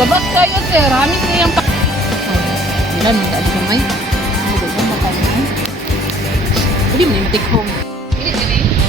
Labas kayo, sir. Hamis ko yung wala, magdaan ka may. Hindi mo na yung matik home. Hindi,